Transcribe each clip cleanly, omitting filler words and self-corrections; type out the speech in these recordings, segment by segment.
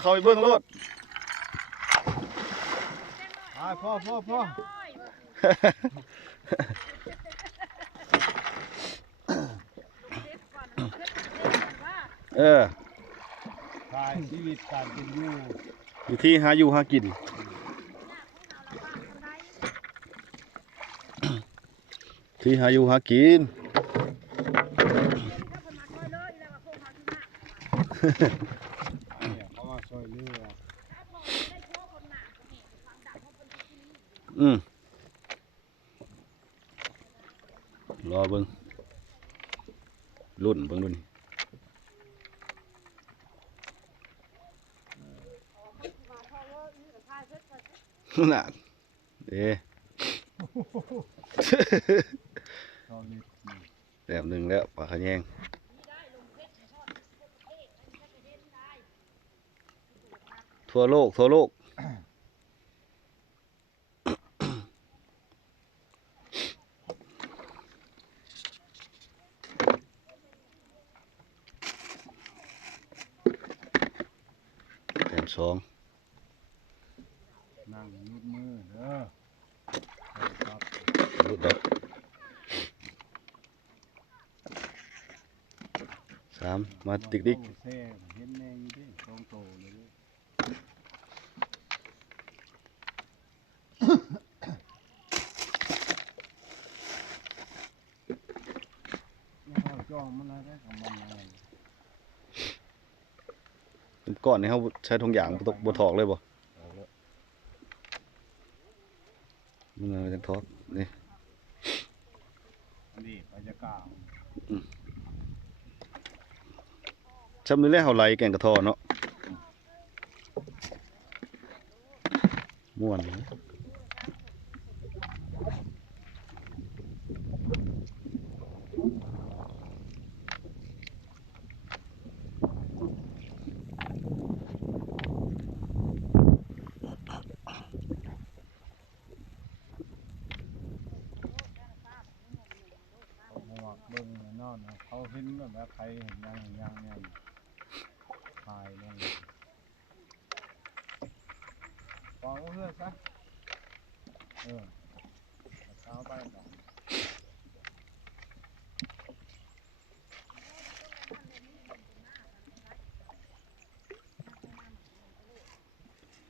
เขาไปเบิ่งรถพ่อถ่ายชีวิตการเป็นอยู่ที่หาอยู่หากินที่หาอยู่หากินเขามาช่วยเรือรอเบิ่งรุ่นเบิ่งดูนี่น่ะเด้แบบหนึ่งแล้วปลาขะแยงทั่วโลกแถมสองนั่งยุดมือเด้อครับรุดดอกสามมาติ๊กแซ่เห็นแม่อยู่ดิตรงโตเลยดิจ้องมันอะไรของมันอะไรก่อนนี่เขาใช้ทงยางบ่ถอกเลยบ่มึงเอาจังทอกนี่บรรยากาศจำนี่แหละเฮาไหลแกงกระทอเนาะม่วนเบิ่งนอนเขาเห็นแบบใครเห็นยังเนี่ยถ่ายลงวางเพื่อนซะเช้าไปก่อน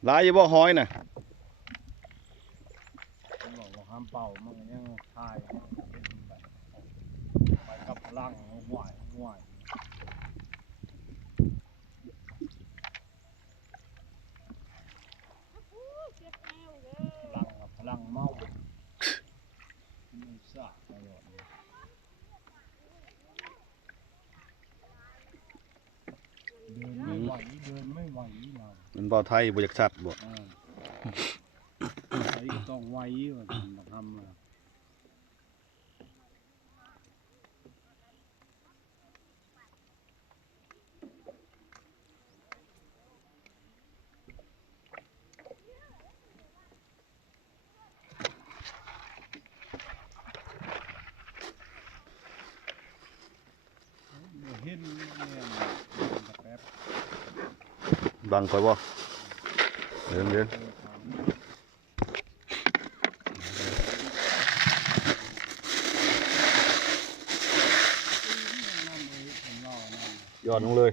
หลายอยู่บ่หอยน่ะบอกว่าห้ามเป่ามันยังถ่ายไปกับพลังห่วยพลังเมาไม่ทราบตลอดเดินไม่ไหวเรามันบ่ไทยบ่อยากชัดบ่ไอ้ต้องไหวว่าทำเห็นเนี่ยแป๊บบังคอยบ่เดินย้อนลงเลย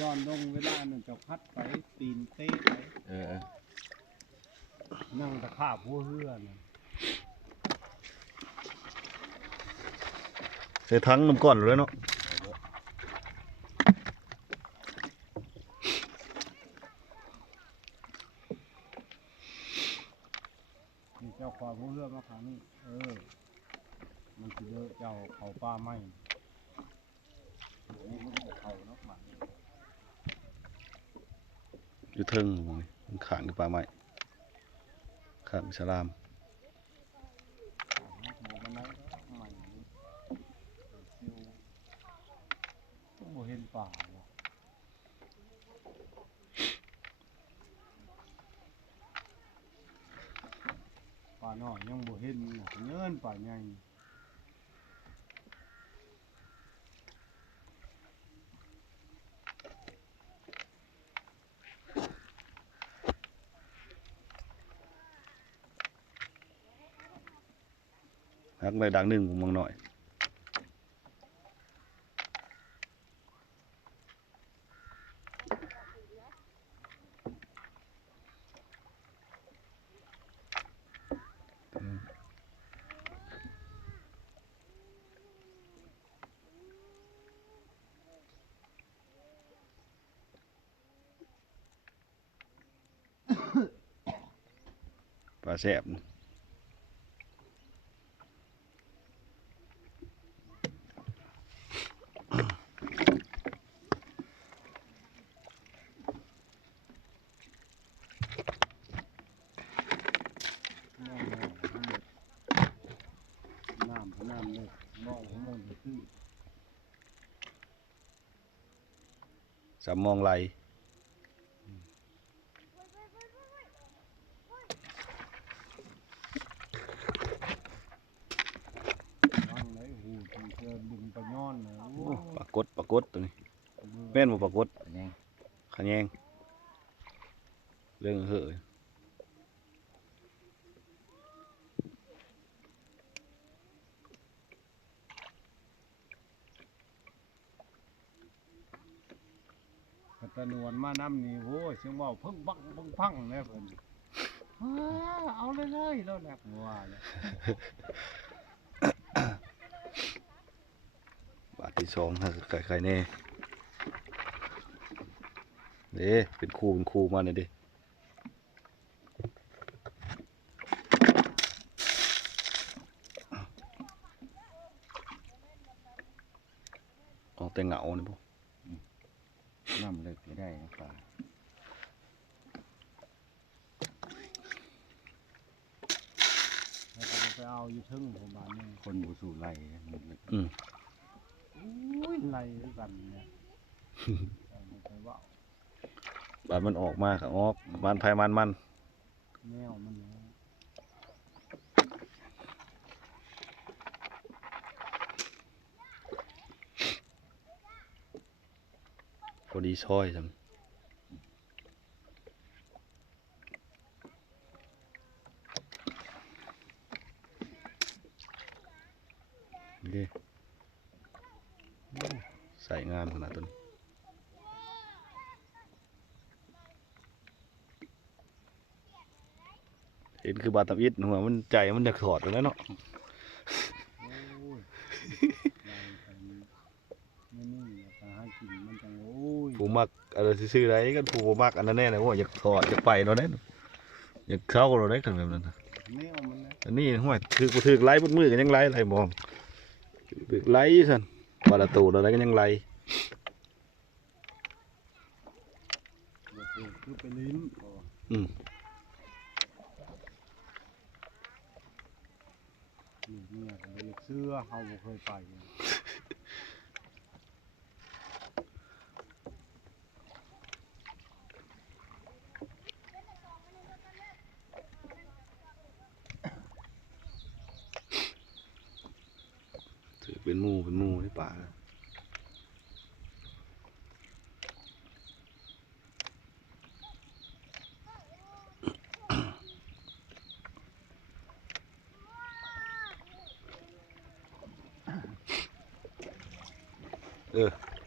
ย้อนลงเวลาหนึ่งจะพัดไปตีนเต้ไปนั่งตะขาบหัวเฮือนใส่ทั้งน้ำก้อนเลยเนาะนี่เจ้าควายหัวเฮือนมาขังนี่มันคือเจ้าเขาป้าไม้นี่มันก็เขาเนาะหมันอยู่เทิงมันขางอยู่ป่าไม้ขางสลามเห็นป่าป่าน้อยยังบ่เห็นเงินป่าใหญ่ หักได้ดังหนึ่งผมมองหน่อยปลาแซ่บ น้ำเลยมองผมมองซื่อ สามมองไหล วางเลยหูถึงเจอดึงไปย้อนเลยโอ้ ปรากฏตัวนี้แม่นบ่ปรากฏ ยัง ขะแยงเรื่องเหอะ ตะนวนมาน้ำนี่โอ้ยเสียงเว่าเพิ่งบังเพิ่งพังเลยเพิ่นเอาเลยแล้วแหละผมว่าเลย บาทที่สองถ้าใครแน่เด้เป็นคู่มาเนี่ยดิออกแต่เหงาเนี่ยพวก น้ำเลิกไม่ได้นะปลา แล้วก็ไปเอาอยู่ทึ่งผมบ้านนี่ คนบูสูไล่มันเลิก อุ้ยไล่ด้วยกันเนี่ยไปว่า บาทมันออกมากออกบ้านไผ่มัน แนวมันเนี่ย พอดีซอยจังนี่ใส่งามขนาดตัวนี้เห็นคือบาตำอิดหัวมันใจมันจะถอดแล้วเนาะ โอ้ยไล่ไปไม่นิ่งแต่ให้กินมันจังโอ้ย ผู้มักอะไรซื่อๆไรกันผู้บ่มักอันนั้นแน่เลยว่าอยากถอดอยากไปเราได้อยากเข้าเราได้กันแบบนั้น แนวมันนะ อันนี้ห้วยถือบ่ถือไล่บนมือกันยังไล่ไรมองถือไล่สันบาดตูเราได้กันยังไล่ คือไปลิ้น อืม เนี่ยผมอยากเสื้อเฮาบ่เคยไป ถือเป็นหมู่ในป่า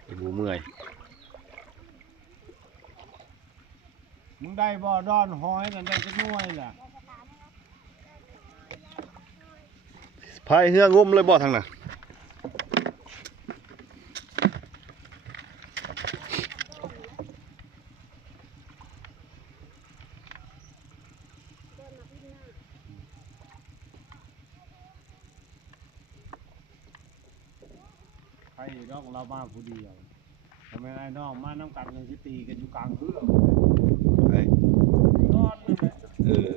เป็นหมู่เมื่อย มึงได้บ่อดอนหอยกันได้จักหน่วยล่ะ พายเรืองมเลยบ่ทางน่ะ ใครดอกเรามาผู้เดียวทำไมไอ้น้องมาน้ำกันเลยสิตีกันอยู่กลางเรือ เฮ้ย นอนนั่นแหละ เออ